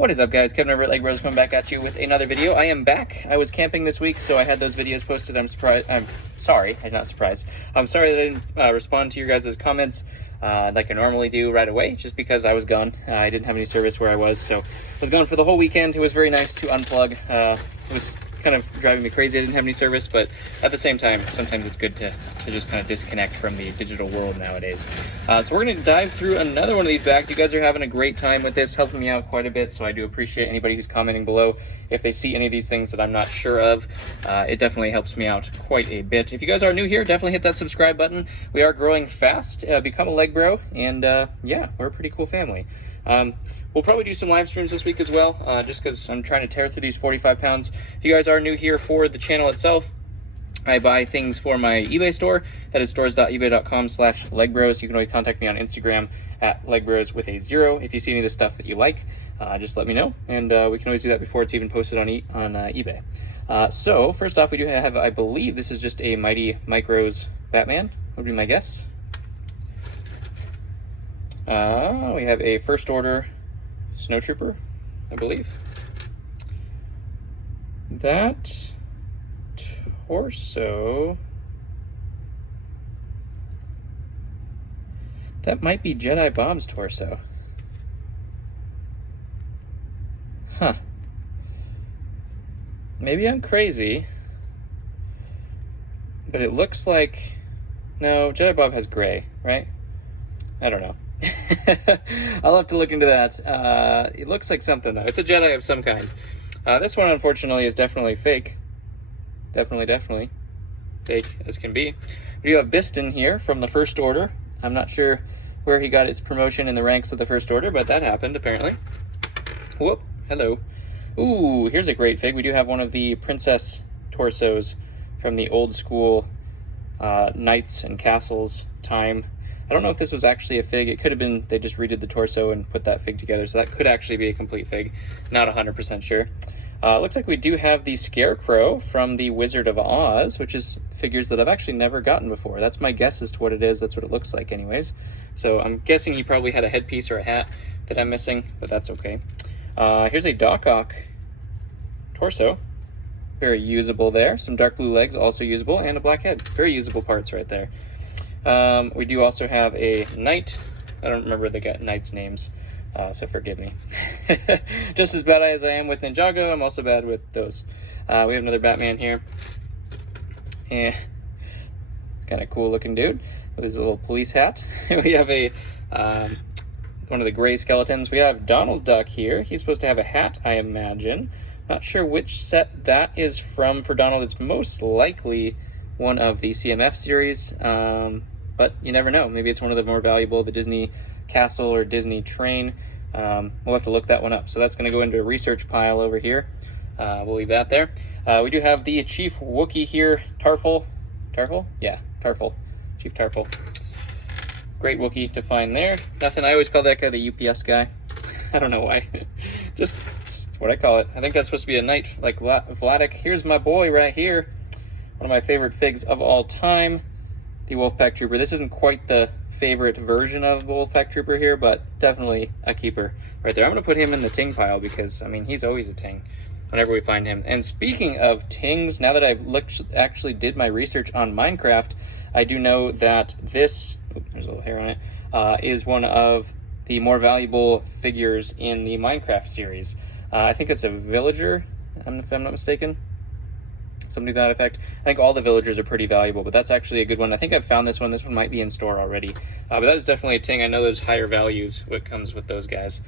What is up, guys? Kevin over at LEGbrOs coming back at you with another video. I am back. I was camping this week, so I had those videos posted. I'm sorry. I'm not surprised. I'm sorry that I didn't respond to your guys' comments like I normally do right away, just because I was gone. I didn't have any service where I was, so I was gone for the whole weekend. It was very nice to unplug. It was kind of driving me crazy I didn't have any service, but at the same time, sometimes it's good to just kind of disconnect from the digital world nowadays. So we're going to dive through another one of these bags. You guys are having a great time with this, helping me out quite a bit, so I do appreciate anybody who's commenting below. If they see any of these things that I'm not sure of, it definitely helps me out quite a bit. If you guys are new here, definitely hit that subscribe button. We are growing fast. Become a LEGbro, and yeah, we're a pretty cool family. We'll probably do some live streams this week as well, just because I'm trying to tear through these 45 pounds. If you guys are new here for the channel itself, I buy things for my eBay store. That is stores.ebay.com/LEGbros. You can always contact me on Instagram at LEGbros with a 0. If you see any of the stuff that you like, just let me know, and we can always do that before it's even posted on eBay. So first off, we do have, I believe this is just a Mighty Micros Batman, would be my guess. We have a First Order Snowtrooper, I believe. That torso, that might be Jedi Bob's torso. Huh. Maybe I'm crazy, but it looks like, no, Jedi Bob has gray, right? I don't know. I'll have to look into that. It looks like something, though. It's a Jedi of some kind. This one, unfortunately, is definitely fake. Definitely fake as can be. We do have Biston here from the First Order. I'm not sure where he got his promotion in the ranks of the First Order, but that happened, apparently. Whoop, hello. Ooh, here's a great fig. We do have one of the princess torsos from the old school Knights and Castles time. I don't know if this was actually a fig. It could have been they just redid the torso and put that fig together, so that could actually be a complete fig. Not 100% sure. Looks like we do have the Scarecrow from the Wizard of Oz, which is figures that I've actually never gotten before. That's my guess as to what it is. That's what it looks like anyways. So I'm guessing he probably had a headpiece or a hat that I'm missing, but that's okay. Here's a Doc Ock torso. Very usable there. Some dark blue legs, also usable, and a black head. Very usable parts right there. We do also have a Knight. I don't remember the Knights' names, so forgive me. Just as bad as I am with Ninjago, I'm also bad with those. We have another Batman here. And kind of cool looking dude with his little police hat. We have a one of the gray skeletons. We have Donald Duck here. He's supposed to have a hat, I imagine. Not sure which set that is from for Donald. It's most likely one of the CMF series, but you never know. Maybe it's one of the more valuable, the Disney Castle or Disney Train. We'll have to look that one up. So that's going to go into a research pile over here. We'll leave that there. We do have the Chief Wookiee here, Tarful. Tarful? Yeah, Tarful. Chief Tarful. Great Wookiee to find there. Nothing, I always call that guy the UPS guy. I don't know why. just what I call it. I think that's supposed to be a knight like Vladik. Here's my boy right here. One of my favorite figs of all time, the Wolfpack Trooper. This isn't quite the favorite version of the Wolfpack Trooper here, but definitely a keeper right there. I'm going to put him in the Ting pile because, I mean, he's always a Ting whenever we find him. And speaking of Tings, now that I've actually did my research on Minecraft, I do know that this, there's a little hair on it, is one of the more valuable figures in the Minecraft series. I think it's a villager, if I'm not mistaken. Something to that effect. I think all the villagers are pretty valuable, but that's actually a good one. I think I've found this one. This one might be in store already. But that is definitely a Ting. I know there's higher values what comes with those guys.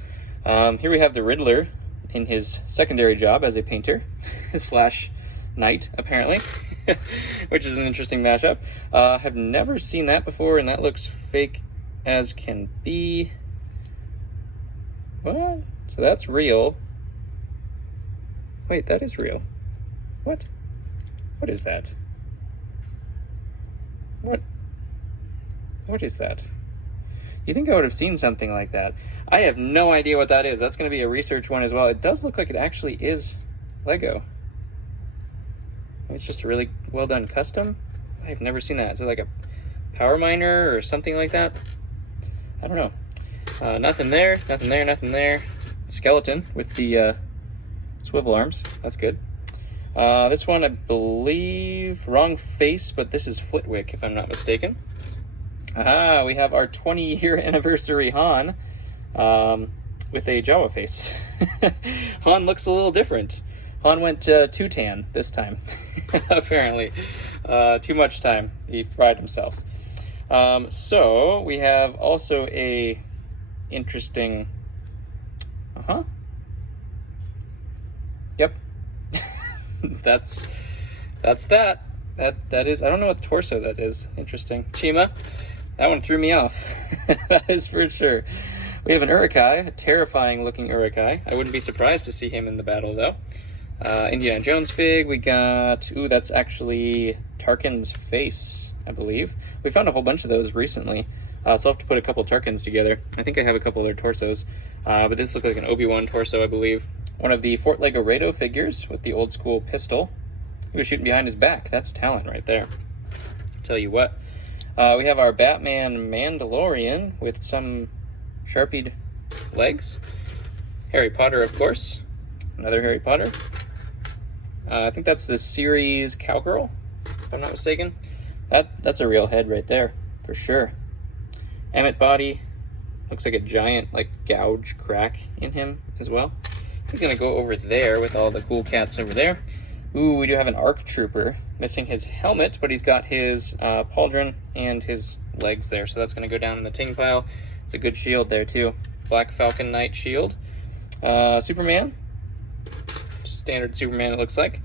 Here we have the Riddler in his secondary job as a painter slash knight, apparently, which is an interesting mashup. Have never seen that before, and that looks fake as can be. What? So that's real. Wait, that is real. What? What is that? What is that? You think I would have seen something like that? I have no idea what that is. That's going to be a research one as well. It does look like it actually is Lego. It's just a really well done custom. I've never seen that. Is it like a power miner or something like that? I don't know. Nothing there, nothing there, nothing there. skeleton with the swivel arms. That's good. This one, I believe, wrong face, but this is Flitwick, if I'm not mistaken. We have our 20-year anniversary Han with a Jawa face. Han looks a little different. Han went too tan this time, apparently. Too much time. He fried himself. So we have also a interesting... Yep. That's that. That is, I don't know what torso that is. Interesting. Chima. That one threw me off. That is for sure. We have an Urukai, a terrifying looking Urukai. I wouldn't be surprised to see him in the battle though. Indiana Jones fig. We got, ooh, that's actually Tarkin's face, I believe. We found a whole bunch of those recently. So I'll have to put a couple Tarkins together. I think I have a couple of their torsos. But this looks like an Obi-Wan torso, I believe. One of the Fort Lego Rado figures with the old school pistol. He was shooting behind his back. That's talent right there. Tell you what. We have our Batman Mandalorian with some Sharpied legs. Harry Potter, of course. Another Harry Potter. I think that's the series Cowgirl, if I'm not mistaken. That's a real head right there, for sure. Emmett body. Looks like a giant, like, gouge crack in him as well. He's going to go over there with all the cool cats over there. Ooh, we do have an ARC Trooper. Missing his helmet, but he's got his pauldron and his legs there. So that's going to go down in the ting pile. It's a good shield there, too. Black Falcon Knight shield. Superman. Standard Superman, it looks like.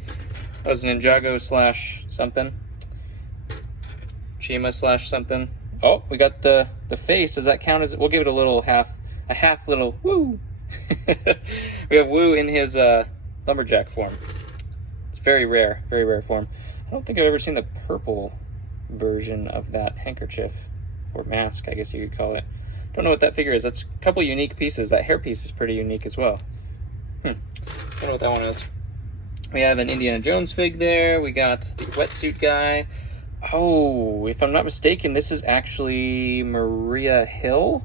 That was an Ninjago slash something. Chima slash something. Oh, we got the face. Does that count as... We'll give it a half little woo. We have Woo in his lumberjack form. It's very rare form. I don't think I've ever seen the purple version of that handkerchief, or mask, I guess you could call it. Don't know what that figure is. That's a couple unique pieces. That hair piece is pretty unique as well. Don't know what that one is. We have an Indiana Jones fig there. We got the wetsuit guy. Oh, if I'm not mistaken, this is actually Maria Hill,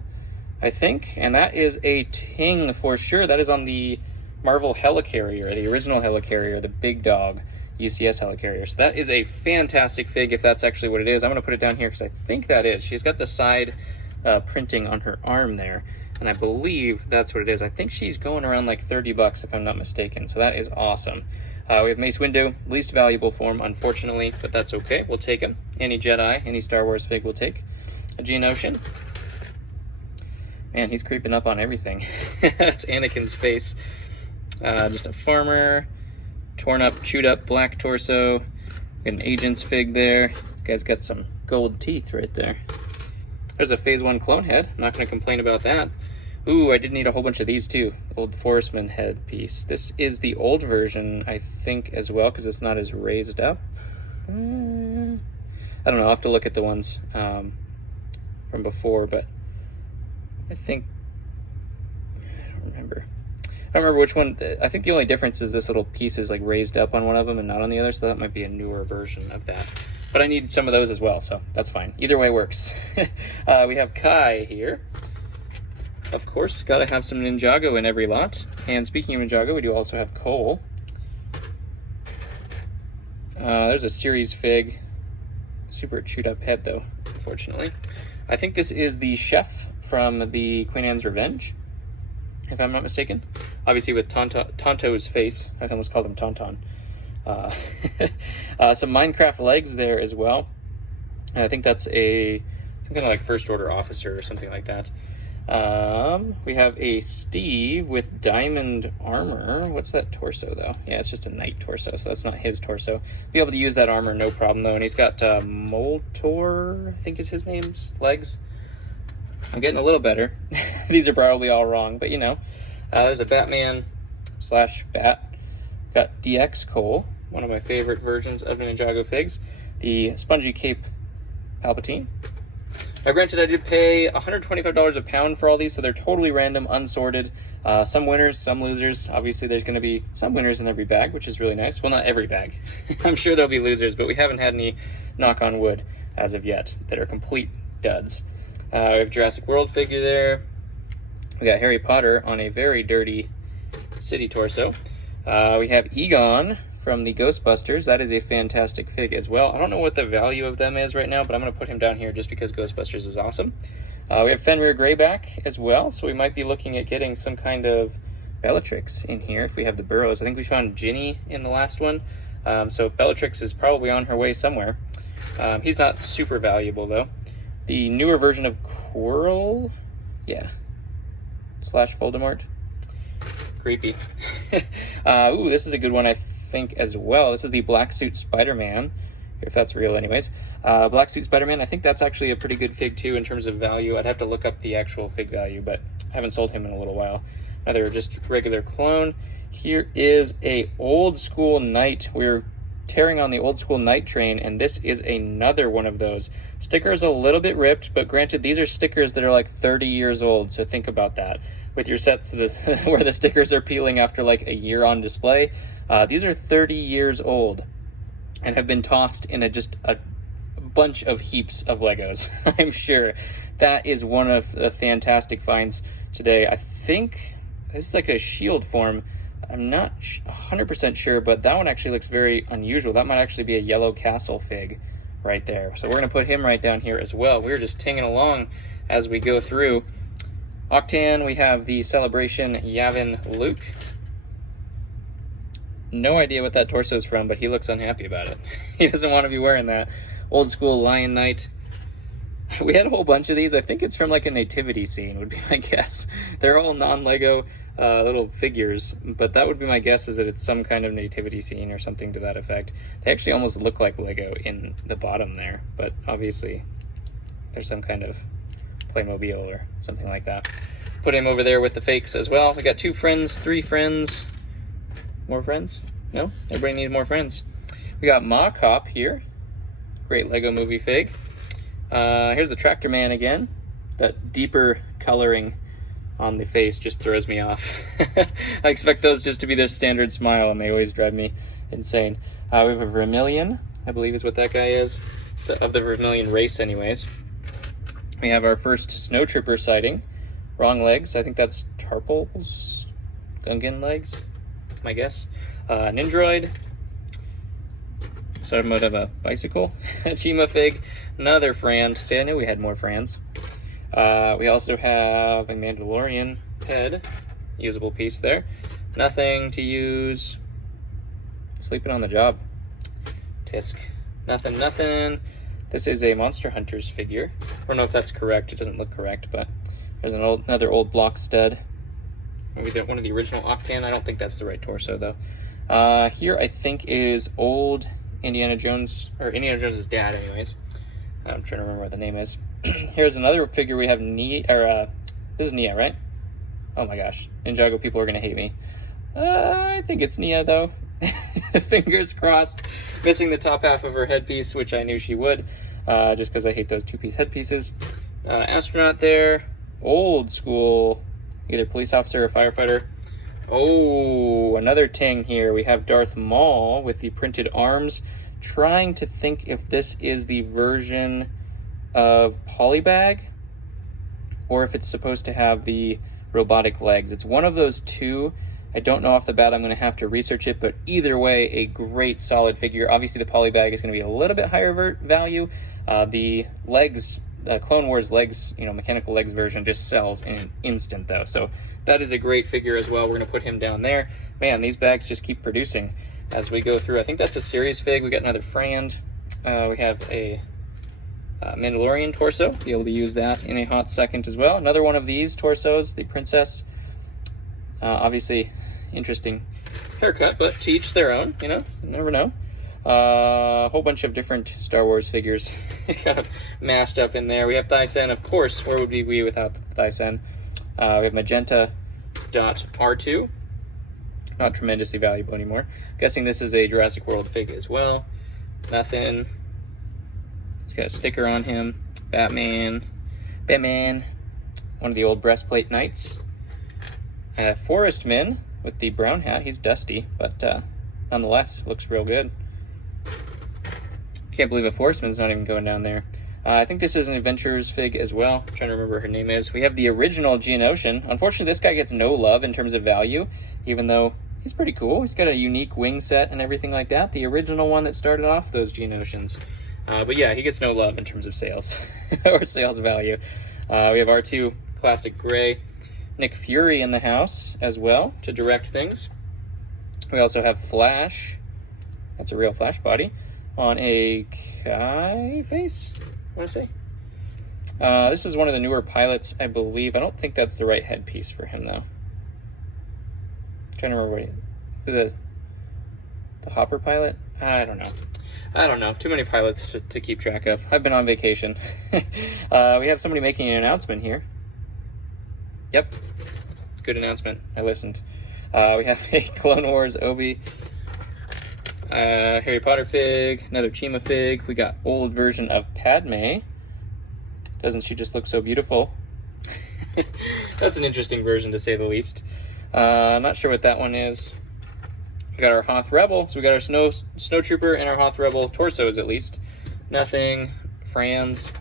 I think. And that is a ting for sure. That is on the Marvel Helicarrier, the original Helicarrier, the big dog UCS Helicarrier. So that is a fantastic fig if that's actually what it is. I'm going to put it down here because I think that is. She's got the side printing on her arm there. And I believe that's what it is. I think she's going around like $30 if I'm not mistaken. So that is awesome. We have Mace Windu, least valuable form, unfortunately, but that's okay. We'll take him. Any Jedi, any Star Wars fig we'll take. A Geonosian. Man, he's creeping up on everything. That's Anakin's face. Just a farmer. Torn up, chewed up black torso. Got an Agent's fig there. Guy's got some gold teeth right there. There's a Phase 1 clone head. I'm not going to complain about that. Ooh, I did need a whole bunch of these too. Old Forestman head piece. This is the old version, I think, as well, because it's not as raised up. I don't know. I'll have to look at the ones from before, but I think... I don't remember. I don't remember which one. I think the only difference is this little piece is like raised up on one of them and not on the other, so that might be a newer version of that. But I need some of those as well, so that's fine. Either way works. We have Kai here. Of course, gotta have some Ninjago in every lot. And speaking of Ninjago, we do also have Cole. There's a series fig. Super chewed up head though, unfortunately. I think this is the chef from the Queen Anne's Revenge, if I'm not mistaken. Obviously with Tonto's face. I almost called him Tauntaun. Some Minecraft legs there as well. And I think that's some kind of like first order officer or something like that. We have a Steve with diamond armor. What's that torso though? Yeah, it's just a knight torso, so that's not his torso. Be able to use that armor, no problem though. And he's got Moltor, I think is his name's legs. I'm getting a little better. These are probably all wrong, but you know. There's a Batman / Bat. Got DX Cole, one of my favorite versions of Ninjago figs. The Spongy Cape Palpatine. Now granted, I did pay $125 a pound for all these, so they're totally random, unsorted. Some winners, some losers. Obviously, there's going to be some winners in every bag, which is really nice. Well, not every bag. I'm sure there'll be losers, but we haven't had any, knock on wood, as of yet, that are complete duds. We have Jurassic World figure there. We got Harry Potter on a very dirty city torso. We have Egon from the Ghostbusters. That is a fantastic fig as well. I don't know what the value of them is right now, but I'm going to put him down here just because Ghostbusters is awesome. We have Fenrir Greyback as well, so we might be looking at getting some kind of Bellatrix in here if we have the burrows. I think we found Ginny in the last one, so Bellatrix is probably on her way somewhere. He's not super valuable though. The newer version of Quirrell, yeah, / Voldemort. Creepy. Ooh, this is a good one, I think, as well. This is the Black Suit Spider-Man, if that's real anyways. Black Suit Spider-Man, I think that's actually a pretty good fig too in terms of value. I'd have to look up the actual fig value, but I haven't sold him in a little while. Another just regular clone. Here is a old school knight. We're tearing on the old school knight train, and this is another one of those. Sticker's a little bit ripped, but granted, these are stickers that are like 30 years old, so think about that. With your sets where the stickers are peeling after like a year on display, these are 30 years old and have been tossed in just a bunch of heaps of Legos. I'm sure that is one of the fantastic finds today. I think this is like a shield form. I'm not 100% sure, but that one actually looks very unusual. That might actually be a Yellow Castle fig right there. So we're going to put him right down here as well. We're just tinging along as we go through. Octan, we have the Celebration Yavin Luke. No idea what that torso is from, but he looks unhappy about it. He doesn't want to be wearing that. Old school Lion Knight. We had a whole bunch of these. I think it's from like a nativity scene, would be my guess. They're all non-Lego little figures, but that would be my guess, is that it's some kind of nativity scene or something to that effect. They actually almost look like Lego in the bottom there, but obviously there's some kind of Playmobil or something like that. Put him over there with the fakes as well. We got 2 friends, 3 friends. More friends? No? Everybody needs more friends. We got Ma Cop here. Great Lego movie fig. Here's the Tractor Man again. That deeper coloring on the face just throws me off. I expect those just to be their standard smile, and they always drive me insane. We have a Vermilion, I believe is what that guy is. Of the Vermilion race anyways. We have our first Snow Trooper sighting. Wrong legs. I think that's Tarpals. Gungan legs, my guess. Nindroid. Somewhat of a bicycle. Chima fig. Another Frand. See, I knew we had more Frands. We also have a Mandalorian head. Usable piece there. Nothing to use. Sleeping on the job. Tisk. Nothing. This is a Monster Hunters figure. I don't know if that's correct. It doesn't look correct, but there's another old block stud. Maybe one of the original Octan. I don't think that's the right torso, though. Here, I think, is old Indiana Jones, or Indiana Jones' dad, anyways. I'm trying to remember what the name is. Here's another figure. We have this is Nia, right? Oh my gosh. Ninjago people are going to hate me. I think it's Nia, though. Fingers crossed. Missing the top half of her headpiece, which I knew she would, just because I hate those 2-piece headpieces. Astronaut there. Old school, either police officer or firefighter. Oh, another ting here. We have Darth Maul with the printed arms. Trying to think if this is the version of Polybag or if it's supposed to have the robotic legs. It's one of those two. I don't know off the bat. I'm going to have to research it, but either way, a great solid figure. Obviously, the Polybag is going to be a little bit higher value. The legs, Clone Wars legs, mechanical legs version just sells in an instant, though. So that is a great figure as well. We're going to put him down there. Man, these bags just keep producing as we go through. I think that's a series fig. We got another Frand. We have a Mandalorian torso. Be able to use that in a hot second as well. Another one of these torsos, the Princess. Obviously, interesting haircut, but to each their own, you never know. A whole bunch of different Star Wars figures kind of mashed up in there. We have Thyssen, of course. Where would we be without Thyssen? We have Magenta Dot R2. Not tremendously valuable anymore. I'm guessing this is a Jurassic World fig as well. Nothing. It's got a sticker on him. Batman. One of the old breastplate knights. Forestman with the brown hat. He's dusty, but nonetheless, looks real good. Can't believe a Forestman's not even going down there. I think this is an Adventures fig as well. I'm trying to remember what her name is. We have the original Geonosian. Unfortunately, this guy gets no love in terms of value, even though he's pretty cool. He's got a unique wing set and everything like that. The original one that started off those Geonosians. But yeah, he gets no love in terms of sales or sales value. We have R2 Classic Gray. Nick Fury in the house as well to direct things. We also have Flash. That's a real Flash body on a Kai face, I want to say. This is one of the newer pilots, I believe. I don't think that's the right headpiece for him, though. I'm trying to remember what the Hopper pilot? I don't know. Too many pilots to keep track of. I've been on vacation. We have somebody making an announcement here. Yep. Good announcement. I listened. We have a Clone Wars Obi. Harry Potter fig, another Chima fig. We got old version of Padme. Doesn't she just look so beautiful? That's an interesting version to say the least. I'm not sure what that one is. We got our Hoth Rebel. So we got our Snowtrooper and our Hoth Rebel torsos at least. Nothing. Franz.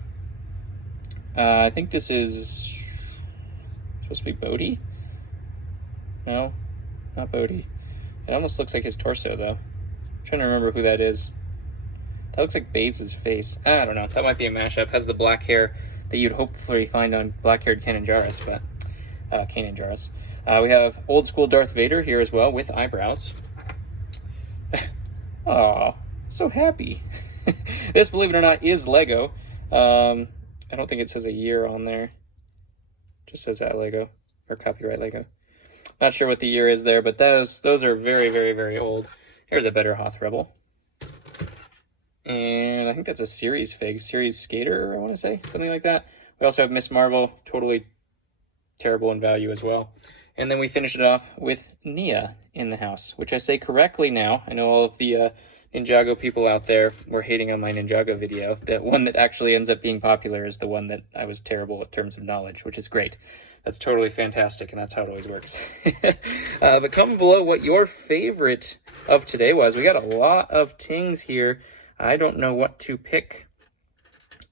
I think this is supposed to be Bodhi. No, not Bodhi. It almost looks like his torso though. I'm trying to remember who that is. That looks like Baze's face. I don't know. That might be a mashup. Has the black hair that you'd hopefully find on black-haired Kanan Jarrus, but Kanan Jarrus. We have old school Darth Vader here as well with eyebrows. Aw, so happy. This, believe it or not, is Lego. I don't think it says a year on there. It just says that Lego or copyright Lego. Not sure what the year is there, but those are very, very, very old. Here's a better Hoth Rebel. And I think that's a series fig, series skater, I want to say, something like that. We also have Miss Marvel, totally terrible in value as well. And then we finish it off with Nia in the house, which I say correctly now. I know all of the Ninjago people out there were hating on my Ninjago video. The one that actually ends up being popular is the one that I was terrible in terms of knowledge, which is great. That's totally fantastic, and that's how it always works. But comment below what your favorite of today was. We got a lot of tings here. I don't know what to pick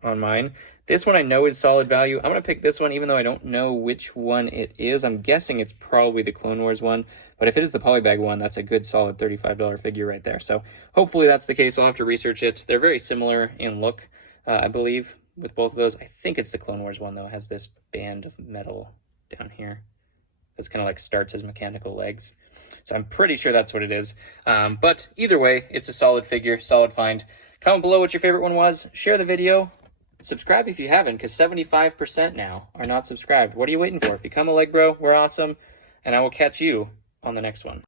on mine. This one I know is solid value. I'm going to pick this one even though I don't know which one it is. I'm guessing it's probably the Clone Wars one. But if it is the Polybag one, that's a good solid $35 figure right there. So hopefully that's the case. I'll have to research it. They're very similar in look, I believe, with both of those. I think it's the Clone Wars one, though. It has this band of metal down here. That's kind of like starts as mechanical legs. So I'm pretty sure that's what it is. But either way, it's a solid figure, solid find. Comment below what your favorite one was. Share the video. Subscribe if you haven't, because 75% now are not subscribed. What are you waiting for? Become a leg bro. We're awesome. And I will catch you on the next one.